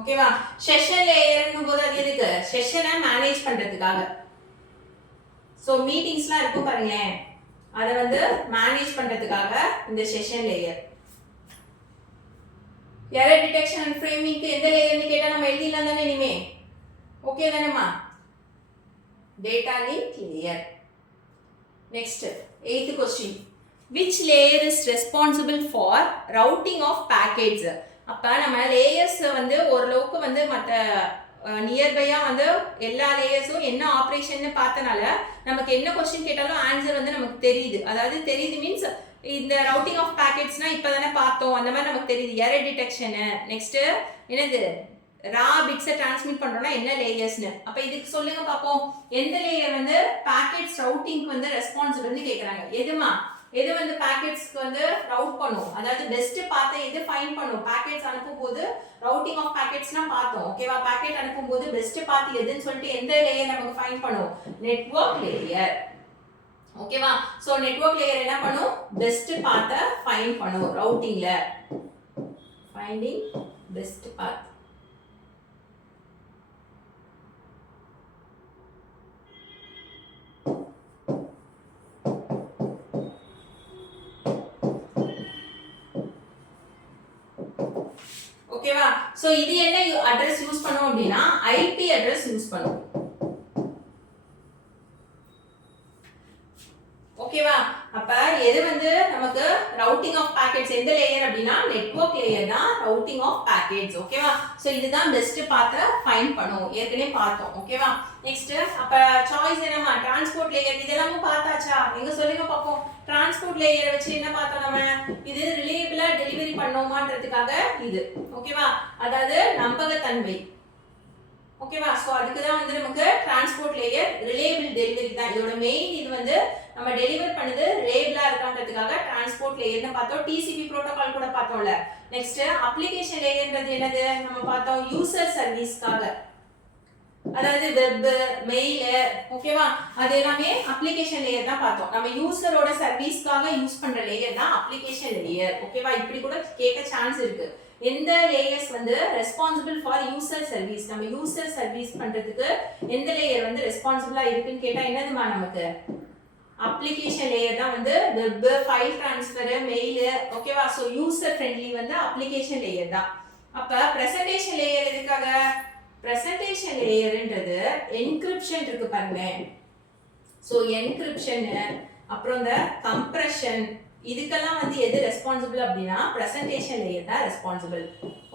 ஓகேவா? செஷன் லேயர்னும் போது அது எதுக்கு? செஷனை மேனேஜ் பண்றதுக்காக. சோ மீட்டிங்ஸ்லாம் இருக்கும் பாருங்களேன், அதை வந்து மேனேஜ் பண்றதுக்காக இந்த session layer. Error detection and ஃப்ரேமிங்க்கு எந்த லேயர்னு கேட்டா நம்ம எழுதிடலாம் தானே இனிமே. ஓகே தானேம்மா? Data link layer. Next 8th question. which layer is responsible for routing of packets? அப்ப நம்ம லேயர்ஸ் வந்து ஓரளவுக்கு வந்து மற்ற நியர்பையா வந்து எல்லா லேயர்ஸும் என்ன ஆப்ரேஷன் பார்த்தனால நமக்கு என்ன क्वेश्चन கேட்டாலும் ஆன்சர் வந்து நமக்கு தெரியுது. அதாவது தெரியுது மீன்ஸ் இந்த ரவுட்டிங் ஆஃப் பேக்கெட்ஸ்னா இப்பதானே பார்த்தோம், அந்த மாதிரி நமக்கு தெரியுது. Error detection. நெக்ஸ்ட் என்னது? ரா பிட்ஸை டிரான்ஸ்மிட் பண்றோம்னா என்ன லேயர்ஸ்னு. அப்ப இதுக்கு சொல்லுங்க பாப்போம். எந்த லேயர் வந்து பேக்கெட்ஸ் ரவுட்டிங்க்கு வந்து ரெஸ்பான்சிபிள்னு கேக்குறாங்க? எதுமா? எது வந்து பேக்கெட்ஸ்க்கு வந்து ரவுட் பண்ணும், அதாவது பெஸ்ட் பாத்தை எது ஃபைண்ட் பண்ணும்? பேக்கெட்ஸ் அனுப்பும்போது ரவுட்டிங் ஆஃப் பேக்கெட்ஸ்னா பார்த்தோம். ஓகேவா? பேக்கெட் அனுப்பும்போது பெஸ்ட் பாத் எதுன்னு சொல்லிட்டு எந்த லேயர் நமக்கு ஃபைண்ட் பண்ணும்? Network layer. ஓகேவா? சோ நெட்வொர்க் லேயர் என்ன பண்ணும்? பெஸ்ட் பாத்தை ஃபைண்ட் பண்ணும் ரவுட்டிங்ல. ஃபைண்டிங் பெஸ்ட் பாத். ஓகேவா? சோ இது என்ன அட்ரஸ் யூஸ் பண்ணுவோம் அப்படின்னா ஐபி அட்ரஸ் யூஸ் பண்ணுவோம். ஓகேவா? அப்ப எது வந்து நமக்கு ரவுட்டிங் ஆஃப் பாக்கெட்ஸ் எந்த லேயர் அப்படின்னா நெட்வொர்க் லேயர் தான் ரவுட்டிங் ஆஃப் பாக்கெட்ஸ். ஓகேவா? சோ இதுதான் பெஸ்ட் பாத்த ஃபைண்ட் பண்ணுவோம். ஏற்கனவே பார்த்தோம். ஓகேவா? நெக்ஸ்ட் அப்ப சாய்ஸ் என்னமா டிரான்ஸ்போர்ட் லேயர் இதெல்லாம் பார்த்தாச்சா? எங்க சொல்லுங்க பாப்போம். டிரான்ஸ்போர்ட் லேயரை வச்சு என்ன பார்த்தோம் நம்ம? இது ரிலையபிளா டெலிவரி பண்ணோமான்றதுக்காக இது. ஓகேவா? அதாவது நம்பகத்தன்மை. ஓகேவா? சோ அதுக்கு தான் வந்து நமக்கு டிரான்ஸ்போர்ட் லேயர் ரிலையபிள் டெலிவரி தான். இதோட மெயின் இது வந்து நம்ம டெலிவர் பண்ணது ரிலையபிளா இருக்கான்றதுக்காக டிரான்ஸ்போர்ட் லேயர்னு பார்த்தோம். டிசிபி புரோட்டோகால் கூட பார்த்தோம்ல. நெக்ஸ்ட் அப்ளிகேஷன் லேயர்ன்றது என்னது? நம்ம பார்த்தோம் யூசர் சர்வீஸ்க்காக. அதாவது வெப், மெயில், ஓகேவா? அது எல்லாமே அப்ளிகேஷன் லேயர் தான் பார்த்தோம். நம்ம யூசரோட சர்வீஸ்க்காக யூஸ் பண்ற லேயர் தான் அப்ளிகேஷன் லேயர். ஓகேவா? இப்படி கூட கேட்க சான்ஸ் இருக்கு. எந்த லேயர்ஸ் வந்து ரெஸ்பான்சிபிள் ஃபார் யூசர் சர்வீஸ்? நம்ம யூசர் சர்வீஸ் பண்றதுக்கு எந்த லேயர் வந்து ரெஸ்பான்சிபிளா இருக்குன்னு கேட்டா என்னதுமா நமக்கு? அப்ளிகேஷன் லேயர் தான் வந்து வெப், ஃபைல் ட்ரான்ஸ்ஃபர், மெயில். ஓகேவா? சோ யூசர் ஃப்ரெண்ட்லி வந்து அப்ளிகேஷன் லேயர் தான். அப்ப பிரசன்டேஷன் லேயர் எதுக்காக? பிரசன்டேஷன் லேயர்ன்றது என்கிரிப்ஷன் இருக்கு பாருங்க. சோ என்கிரிப்ஷன் அப்புறம் இந்த கம்ப்ரஷன் இதுக்கெல்லாம் வந்து எது ரெஸ்பான்சிபிள் அப்படின்னா பிரசன்டேஷன் லேயர் தான் ரெஸ்பான்சிபிள்.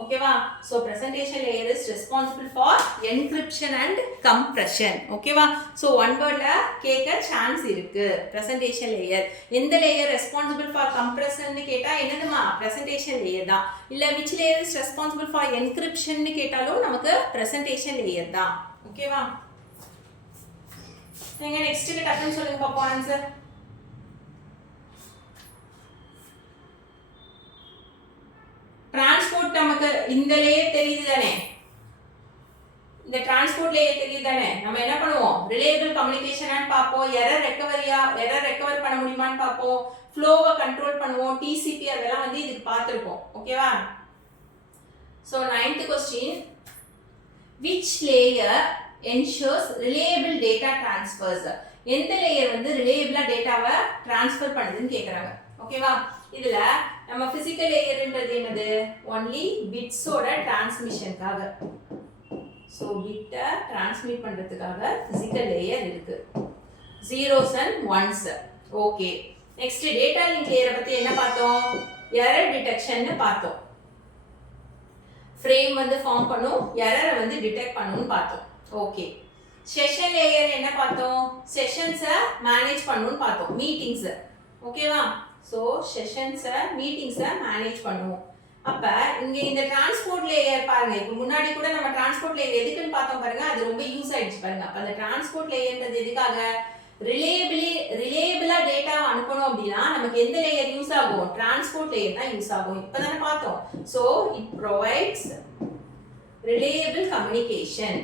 ஓகேவா? So presentation layer is responsible for encryption and compression. ஓகேவா? சோ ஒன் வேர்ட்ல கேட்க சான்ஸ் இருக்கு. பிரசன்டேஷன் லேயர் எந்த லேயர் ரெஸ்பான்சிபிள் ஃபார் கம்ப்ரஷன்னு கேட்டா என்னதுமா? பிரசன்டேஷன் லேயர் தான். இல்ல which layer is responsible for encryption னு கேட்டாலும் நமக்கு பிரசன்டேஷன் லேயர் தான். ஓகேவா? நீங்க நெக்ஸ்ட்க்கு டக்குன்னு சொல்லுங்க பாப்போம் ஆன்சர். டிரான்ஸ்போர்ட் நமக்கு இந்த லேயர் தெரியுது தானே? இந்த டிரான்ஸ்போர்ட் லேயர் தெரியுது தானே? நம்ம என்ன பண்ணுவோம்? ரிலையபிள் கம்யூனிகேஷன் பார்ப்போம். எரர் ரெக்கவர் பண்ண முடியுமான்னு பார்ப்போம். ஃப்ளோவை கண்ட்ரோல் பண்ணுவோம். டிசிபி அதெல்லாம் வந்து இதுக்கு பார்த்துருப்போம். ஓகேவா? So 9th question, which layer ensures reliable data transfers? எந்த லேயர் வந்து ரிலையபிளா டேட்டாவை டிரான்ஸ்ஃபர் பண்ணுதுன்னு கேக்குறாங்க. ஓகேவா? இதுல நம்ம பிசிக்கல் லேயர்ன்றது என்னது? ஒன்லி பிட்ஸோட டிரான்ஸ்மிஷனுக்காக. சோ பிட்டை டிரான்ஸ்மிட் பண்றதுக்காக பிசிக்கல் லேயர் இருக்கு. zeros and ones. Okay. Next data link லேயரை பத்தி என்ன பார்த்தோம்? எரர் டிடெக்ஷன் பார்த்தோம். ஃப்ரேம் வந்து ஃபார்ம் பண்ணும், எரரை வந்து டிடெக்ட் பண்ணும்னு பார்த்தோம். ஓகே. செஷன் லேயர் என்ன பார்த்தோம்? செஷன்ஸை மேனேஜ் பண்ணும்னு பார்த்தோம். மீட்டிங்ஸ். ஓகேவா? சோ செஷன்ஸை மீட்டிங்ஸை மேனேஜ் பண்ணுவோம். அப்ப இங்க இந்த டிரான்ஸ்போர்ட் லேயர் பாருங்க. இப்போ முன்னாடி கூட நம்ம டிரான்ஸ்போர்ட் லேயர் எதுக்குன்னு பார்த்தோம் பாருங்க. அது ரொம்ப யூஸ் ஆயிடுச்சு பாருங்க. அப்ப அந்த டிரான்ஸ்போர்ட் லேயர்ன்றது எதுக்காக? ரிலையபிளா டேட்டா அனுப்பணும் அப்படின்னா நமக்கு எந்த லேயர் யூஸ் ஆகும்? டிரான்ஸ்போர்ட் லேயர் தான் யூஸ் ஆகும். இப்பதானே பார்த்தோம். So it provides reliable communication.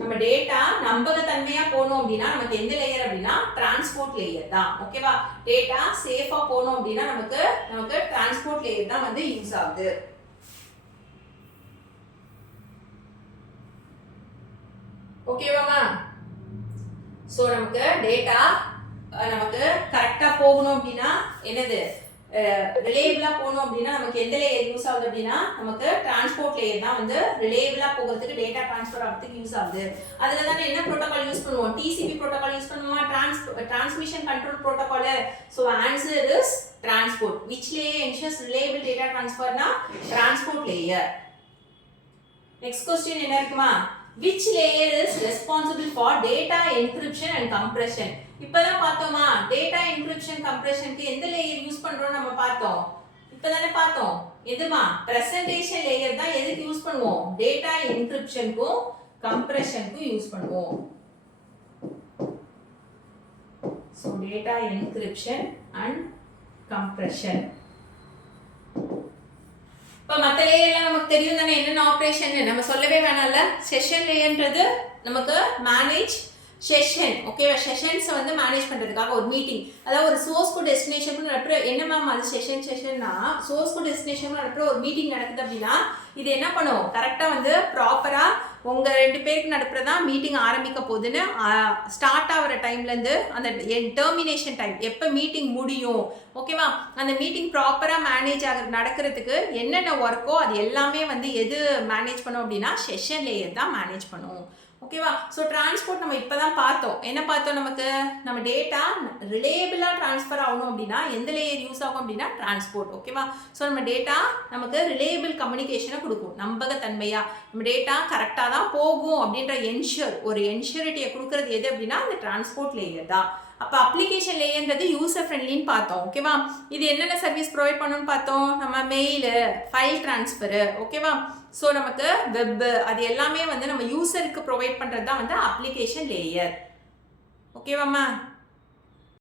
நம்ம டேட்டா நம்பகத்தன்மையா போகணும் அப்படின்னா நமக்கு எந்த லேயர் அப்படின்னா டிரான்ஸ்போர்ட் லேயர் தான். ஓகேவா? டேட்டா சேஃபா போகணும் அப்படின்னா நமக்கு டிரான்ஸ்போர்ட் லேயர் தான் வந்து யூஸ் ஆகுது. ஓகேவாமா? சோ நமக்கு டேட்டா நமக்கு கரெக்டா போகணும் அப்படின்னா என்னது? ரிலையபிளா போகணும் அப்படின்னா நமக்கு எந்த லேயர் யூஸ் ஆகுது அப்படின்னா நமக்கு டிரான்ஸ்போர்ட் லேயர் தான் வந்து ரிலையபிளா போகிறதுக்கு டேட்டா ட்ரான்ஸ்ஃபர் ஆகிறதுக்கு யூஸ் ஆகுது. அதுல தானே என்ன புரோட்டோகால் யூஸ் பண்ணுவோம்? டிசிபி புரோட்டோகால் யூஸ் பண்ணுவோமா? Transmission control protocol. So answer is transport. which layer ensures reliable data transfer னா டிரான்ஸ்போர்ட் லேயர். நெக்ஸ்ட் क्वेश्चन என்ன இருக்குமா? which layer is responsible for data encryption and compression? இப்பதான் பார்த்தோமா? Data encryption கம்ப்ரஷனுக்கு எந்த layer use பண்றோம் நம்ம பார்த்தோம். இப்பதானே பார்த்தோம். எதுமா? பிரசன்டேஷன் லேயர் தான் எதுக்கு யூஸ் பண்ணுவோம்? டேட்டா என்கிரிப்ஷனுக்கும் கம்ப்ரஷனுக்கும் யூஸ் பண்ணுவோம். So data encryption and compression. இப்ப மத்த லேயர்லாம் நமக்கு தெரியும் தானே என்னென்ன ஆபரேஷன் நம்ம சொல்லவே வேணாம்ல. செஷன் லேயர்ன்றது நமக்கு மேனேஜ் செஷன். ஓகேவா? செஷன்ஸ் வந்து மேனேஜ் பண்றதுக்காக ஒரு மீட்டிங், அதாவது ஒரு சோர்ஸ் டு டெஸ்டினேஷன் நடப்புற என்ன மேம் அது செஷன்னா சோர்ஸ் டு டெஸ்டினேஷன் நடப்புற ஒரு மீட்டிங் நடக்குது அப்படின்னா இது என்ன பண்ணும்? கரெக்டா வந்து ப்ராப்பரா உங்கள் 2 பேருக்கு நடுப்புறதா மீட்டிங் ஆரம்பிக்க போகுதுன்னு ஸ்டார்ட் ஆகிற டைம்லேருந்து அந்த டெர்மினேஷன் டைம் எப்போ மீட்டிங் முடியும், ஓகேவா? அந்த மீட்டிங் ப்ராப்பராக மேனேஜ் நடக்கிறதுக்கு என்னென்ன ஒர்க்கோ அது எல்லாமே வந்து எது மேனேஜ் பண்ணும் அப்படின்னா செஷன் லேயர் தான் மேனேஜ் பண்ணும், ஓகேவா? ஸோ டிரான்ஸ்போர்ட் நம்ம இப்போ தான் பார்த்தோம். என்ன பார்த்தோம்? நமக்கு நம்ம டேட்டா ரிலேபிளாக ட்ரான்ஸ்ஃபர் ஆகணும் அப்படின்னா எந்த லேயர் யூஸ் ஆகும் அப்படின்னா டிரான்ஸ்போர்ட், ஓகேவா? ஸோ நம்ம டேட்டா நமக்கு ரிலேபிள் கம்யூனிகேஷனை கொடுக்கும், நம்பகத்தன்மையாக நம்ம டேட்டா கரெக்டாக தான் போகும் அப்படின்ற ஒரு என்ஷூரிட்டியை கொடுக்குறது எது அப்படின்னா அந்த டிரான்ஸ்போர்ட் லேயர் தான். அப்போ அப்ளிகேஷன் லேயர்ன்றது யூசர் ஃப்ரெண்ட்லின்னு பார்த்தோம், ஓகேவா? இது என்னென்ன சர்வீஸ் ப்ரொவைட் பண்ணணும்னு பார்த்தோம்? நம்ம மெயிலு, ஃபைல் ட்ரான்ஸ்ஃபரு, ஓகேவா? ஸோ நமக்கு வெப்பு அது எல்லாமே வந்து நம்ம யூசருக்கு ப்ரொவைட் பண்ணுறது தான் வந்து அப்ளிகேஷன் லேயர், ஓகேவாம்மா?